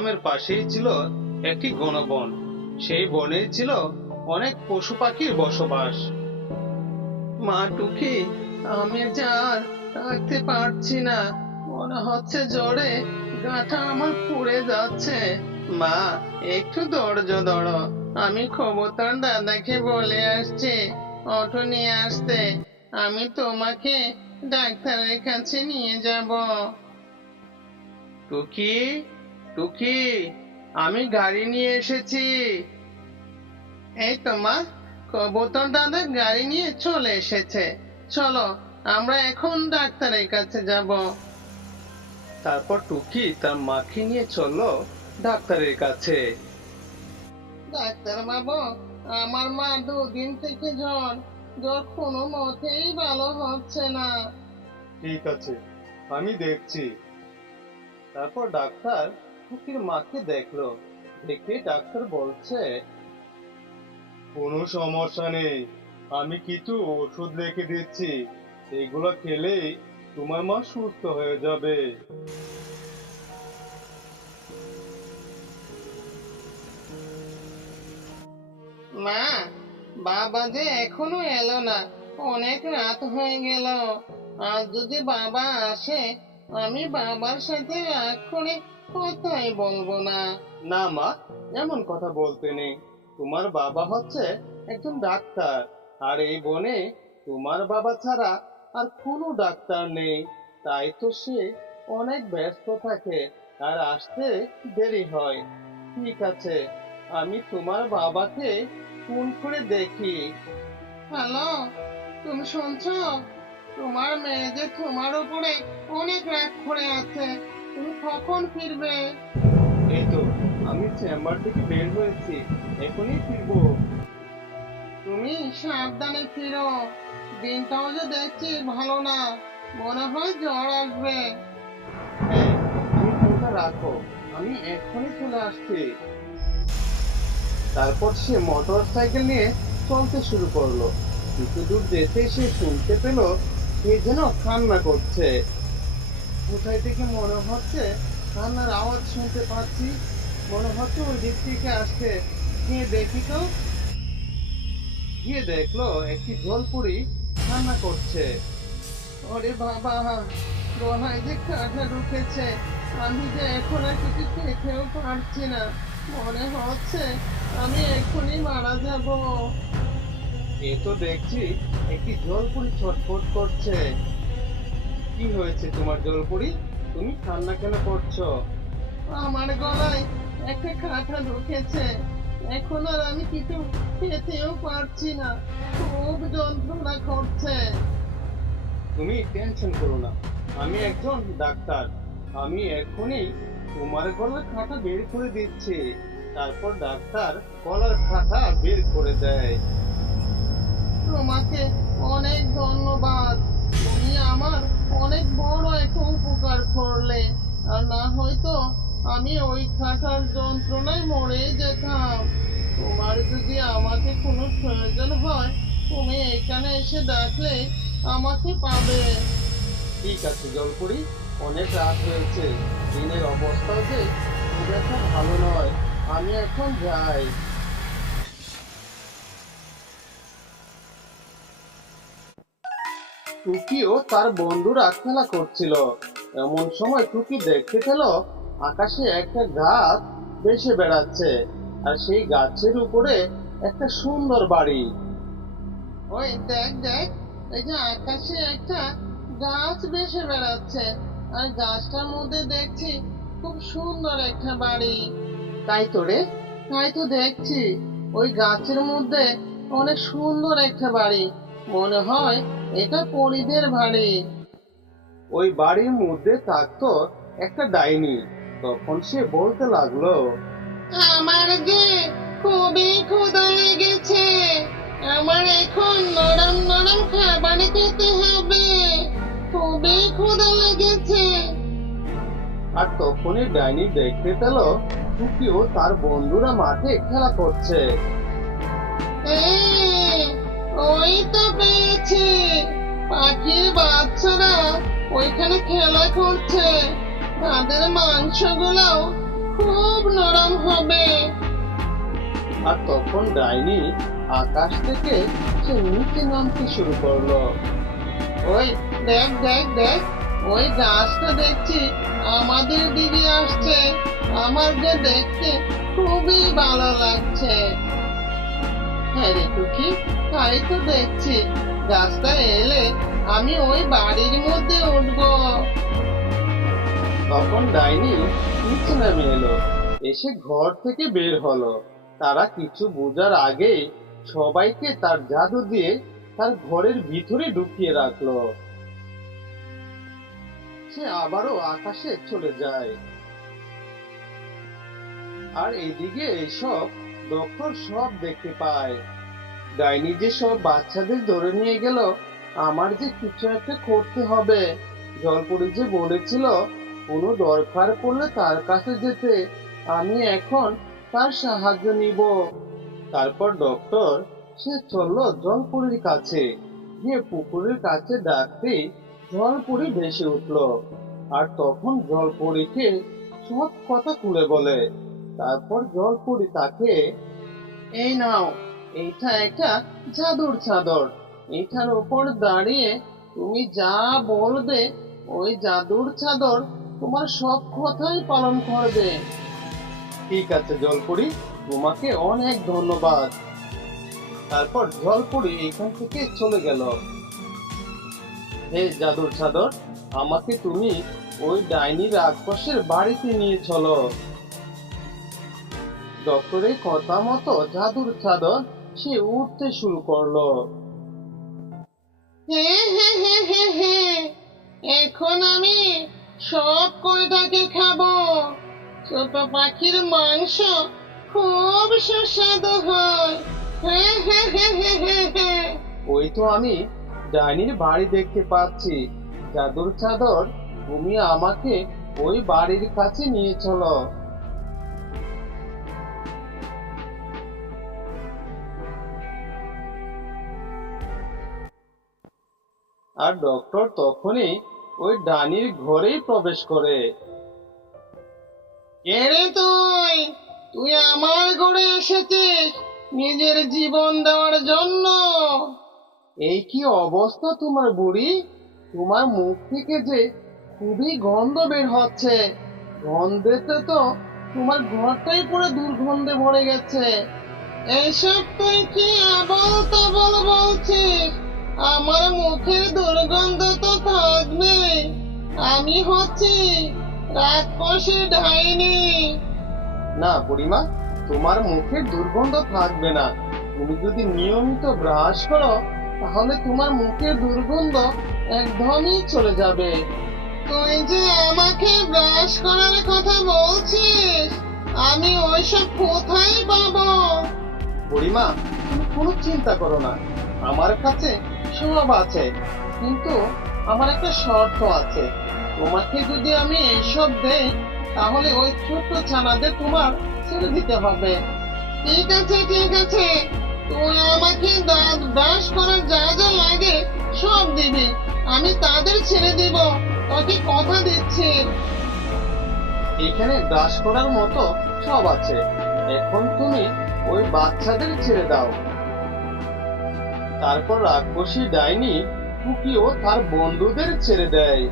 গ্রামের পাশেই ছিল একটি ঘন বন। সেই বনে ছিল অনেক পশু পাখির বসবাস। মা টুকি, আমি যে আর থাকতে পারছি না, মনে হচ্ছে জ্বরে গাটা আমার পুড়ে যাচ্ছে। মা, একটু ধৈর্য ধরো, আমি খবরদার দাদাকে বলে আসছি অটো নিয়ে আসতে। আমি তোমাকে ডাক্তারের কাছে নিয়ে যাব। টুকি, টুকি, আমি গাড়ি নিয়ে এসেছি। এই তো মা, কবুতর দাদা গাড়ি নিয়ে চলে এসেছে। চলো, আমরা এখন ডাক্তারের কাছে যাব। তারপর টুকি তার মাকে নিয়ে চললো ডাক্তারের কাছে। ডাক্তার বাবু, আমার মা 2 দিন থেকে জ্বর, জ্বর কোনো মতেই ভালো হচ্ছে না। ঠিক আছে, আমি দেখছি। তারপর ডাক্তার টুকির মাকে দেখলো। দেখে ডাক্তার বলছে, কোনো সমস্যা নেই, আমি কিছু ওষুধ লিখে দিচ্ছি, এগুলো খেলেই তোমার মা সুস্থ হয়ে যাবে। মা, বাবা যে এখনো এলো না, অনেক রাত হয়ে গেল। আজ যদি বাবা আসে, আমি বাবার সাথে রাগ করে কথাই বলবো না। না মা, এমন কথা বলতে নেই। তোমার বাবা হচ্ছে একজন ডাক্তার, আর এই বনে তোমার বাবা ছাড়া আর কোনো ডাক্তার নেই। তাই তো সে অনেক ব্যস্ত থাকে আর আসতে দেরি হয়। ঠিক আছে, আমি তোমার বাবাকে ফোন করে দেখি। হ্যালো, তুমি শুনছো? তোমার মেয়ে যে তোমার উপরে অনেক রাগ করে আছে, তুমি কখন ফিরবে? এই তো, আমি চেম্বার থেকে বের হয়েছি, এখনই ফিরবো। তুমি সাবধানে ফিরো, দিনটাও যে দেখছি ভালো না, মনে হয় জ্বর আসবে। হ্যাঁ, তুমি ফোনটা রাখো, আমি এখনই চলে আসছি। তারপর সে মোটর সাইকেল নিয়ে চলতে শুরু করলো। কিছু দূর যেতে সে শুনতে পেল কে যেন কান্না করছে। কোথায় থেকে মনে হচ্ছে কান্নার আওয়াজ শুনতে পাচ্ছি, মনে হচ্ছে ওই দিক থেকে আসছে। গিয়ে দেখি তো। গিয়ে দেখলো একটি জলপুরি কান্না করছে। ওরে বাবা, গলায় যে কাঁটা ঢুকেছে, আমি যে এখন আর কিছু খেতেও পারছি না, মনে হচ্ছে আমি এখনই মারা যাব। এ তো দেখছি একটি জলপুরি ছটফট করছে। কি হয়েছে তোমার জলপুরি, তুমি কান্না কেন করছো? আমার গলায় একটা কাঁটা ঢুকেছে, এখন আর আমি কিছু খেতেও পারছি না, খুব যন্ত্রণা করছে। তুমি টেনশন করো না, আমি একজন ডাক্তার, আমি এখনই তোমার গলার কাঁটা বের করে দিচ্ছি। তারপর ডাক্তার গলার কাঁটা বের করে দেয়। তোমাকে অনেক ধন্যবাদ, তুমি আমার অনেক বড় একটা উপকার করলে, আর না হয়তো আমি ওই কাঁটার যন্ত্রণায় মরে যেতাম। তোমার যদি আমাকে কোনো প্রয়োজন হয়, তুমি এখানে এসে ডাকলে আমাকে পাবে। ঠিক আছে জলপুরি, অনেক রাত হয়েছে, দিনের অবস্থাও যে খুব একটা ভালো নয়, আমি এখন যাই। টুকিও তার বন্ধুরা খেলা করছিল। এমন সময় টুকি দেখতে পেল আকাশে একটা গাছ ভেসে বেড়াচ্ছে, আর সেই গাছের উপরে একটা সুন্দর বাড়ি। ওই দেখ দেখ, এই যে আকাশে একটা গাছ ভেসে বেড়াচ্ছে, আর গাছটার মধ্যে দেখছি খুব সুন্দর একটা বাড়ি। তাই তো রে, তাই তো দেখছি, ওই গাছের মধ্যে অনেক সুন্দর একটা বাড়ি, মনে হয় এটা পরিদের বাড়ি। ওই বাড়ির মধ্যে থাকতো একটা ডাইনি। তখন সে বলতে লাগলো, আমার যে খুবই ক্ষুধা লেগেছে, আমার এখন নরম নরম খাবার খেতে হবে, খুবই ক্ষুধা লেগেছে। আর তখনই ডাইনি দেখতে পেল টুকিও তার বন্ধুরা মাঠে খেলা করছে। এই, ওই তো পেয়েছি, পাখির বাচ্চারা ওইখানে খেলা করছে, তাদের মাংসগুলো খুব নরম হবে। আর তখন ডাইনি আকাশ থেকে সে নিচে নামতে শুরু করলো। ওই দেখ দেখ দেখ, ওই গাছটা দেখছি আমাদের দিকে আসছে। আমার যে দেখতে খুবই ভালো লাগছে। হ্যাঁ রে টুকি, তাই তো দেখছি। গাছটা এলে আমি ওই বাড়ির মধ্যে উঠবো। তখন ডাইনি নিচে নেমে এলো, এসে ঘর থেকে বের হলো। তারা কিছু বোঝার আগেই সবাইকে তার জাদু দিয়ে তার ঘরের ভিতরে ঢুকিয়ে রাখলো। সে আবারও আকাশে চলে যায়। আর এইদিকে এইসব ডক্টর সব দেখতে পায়। ডাইনি যে সব বাচ্চাদের ধরে নিয়ে গেল, আমার যে কিছু একটা করতে হবে। জলপরি যে বলেছিল কোনো দরকার পড়লে তার কাছে যেতে, আমি এখন তার সাহায্য নিব। তারপর ডক্টর সে চললো জলপরির কাছে, গিয়ে পুকুরের কাছে ডাকতেই জলপরি ভেসে উঠলো। আর তখন জলপরীকে সব কথা খুলে বলে। তারপর জলপরি তাকে, এই নাও, এইটা একটা জাদুর চাদর। এটার উপর দাঁড়িয়ে তুমি যা বলবে, ওই জাদুর চাদর তোমার সব কথাই পালন করবে। ঠিক আছে জলপরি, তোমাকে অনেক ধন্যবাদ। তারপর জলপরি এখান থেকে চলে গেল। হে জাদুর চাদর, আমাকে তুমি ওই ডাইনি রাক্ষসের বাড়িতে নিয়ে চলো। ডক্টরের কথা মতো জাদুর চাদর সে উঠতে শুরু করলো। হ্যাঁ হ্যাঁ হ্যাঁ হ্যাঁ হ্যাঁ, এখন আমি সব কয়টাকে খাবো। ছোট পাখির মাংস খুব সুস্বাদু হয়। হ্যাঁ হ্যাঁ হ্যাঁ হ্যাঁ হ্যাঁ হ্যাঁ। ওই তো আমি ডাইনির বাড়ি দেখতে পাচ্ছি। জাদুর চাদর, তুমি আমাকে ওই বাড়ির কাছে নিয়ে চলো। আর ডক্টর তখনই ওই ডাইনির ঘরেই প্রবেশ করে। কে রে তুই? তুই আমার ঘরে এসেছিস নিজের জীবন দেওয়ার জন্য? এই কি অবস্থা তোমার বুড়ি? তোমার মুখ থেকে যে খুবই গন্ধ বের হচ্ছে। গন্ধেতে তো তোমার ঘরটাই পুরো দুর্গন্ধে ভরে গেছে। এইসব তুই কি আবল তাবল বলছিস? আমার মুখের দুর্গন্ধ তো থাকবে। আমি হচ্ছি রাক্ষসী ডাইনি। না বুড়িমা, তোমার মুখের দুর্গন্ধ থাকবে না। তুমি যদি নিয়মিত ব্রাশ করো, তাহলে তোমার মুখের দুর্গন্ধ একদমই চলে যাবে। তুই যে আমাকে ব্রাশ করার কথা বলছিস, আমি ওইসব কোথায় পাবো? বুড়িমা, তুমি কোনো চিন্তা করো না, আমার কাছে সব আছে। কিন্তু আমার একটা শর্ত আছে। তোমাকে যদি আমি এইসব দেই, তাহলে ওই ছোট্ট ছানাদের তোমার ছেড়ে দিতে হবে। ঠিক আছে ঠিক আছে, তুই আমাকে দাঁত ব্রাশ করার যা যা লাগে সব দিবি, আমি তাদের ছেড়ে দিব। তোকে কথা দিচ্ছি। এখানে ব্রাশ করার মতো সব আছে। এখন তুমি ওই বাচ্চাদের ছেড়ে দাও। তারপর রাক্ষসী ডাইনি টুকিও তার বন্ধুদের ছেড়ে দেয়।